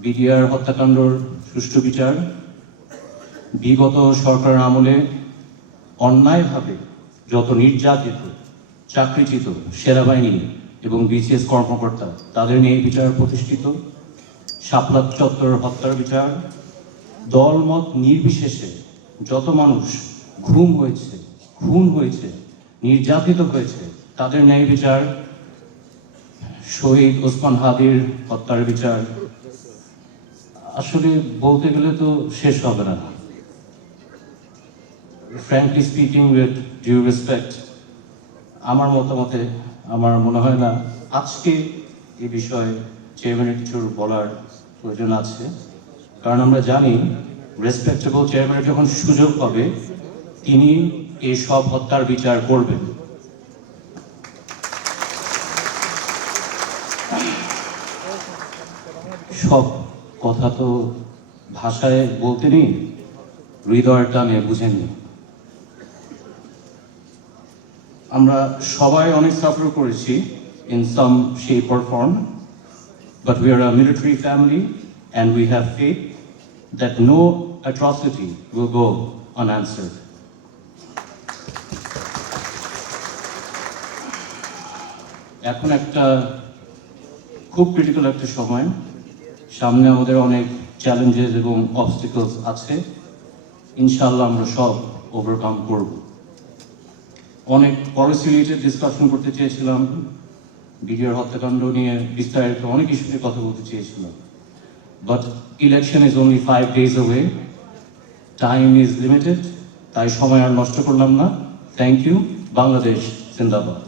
BDR হত্যাকাণ্ডর সুষ্ঠু বিচার, বিগত সরকারের আমলে অন্যায়ভাবে যত নির্যাতিত, চাকরিচ্যুত সেনাবাহিনী এবং বিসিএস কর্মকর্তা তাদের নিয়ে বিচার প্রতিষ্ঠিত, শাপলা চত্বর হত্যার বিচার, দলমত নির্বিশেষে যত মানুষ খুন হয়েছে, নির্যাতিত হয়েছে তাদের ন্যায় বিচার, শহীদ ওসমান হাদির হত্যার বিচার। আসলে বলতে গেলে তো শেষ হবে না। Frankly speaking with due respect, আমার মতামতে আমার মনে হয় না আজকে এই বিষয়ে চেয়ারম্যানের কিছু বলার প্রয়োজন আছে, কারণ আমরা জানি রেসপেক্টেবল চেয়ারম্যানের যখন সুযোগ হবে তিনি এই সব হত্যার বিচার করবেন। সব কথা তো ভাষায় বলতে নেই, হৃদয়ের টানে বুঝেননি। আমরা সবাই অনেক সাফার করেছি in some shape or form, but we are a military family and we have faith that no atrocity will go unanswered. এখন একটা খুব ক্রিটিক্যাল একটা সময়, সামনে আমাদের অনেক চ্যালেঞ্জেস এবং অবস্টিকলস আছে, ইনশাআল্লাহ আমরা সব ওভারকাম করব। অনেক পলিসি রিলেটেড ডিসকাশন করতে চেয়েছিলাম, বিডিআর হত্যাকাণ্ড নিয়ে বিস্তারিত অনেক ইস্যু নিয়ে কথা বলতে চেয়েছিলাম, but election is only 5 days away, time is limited, তাই সময় আর নষ্ট করলাম না। Thank you. বাংলাদেশ জিন্দাবাদ।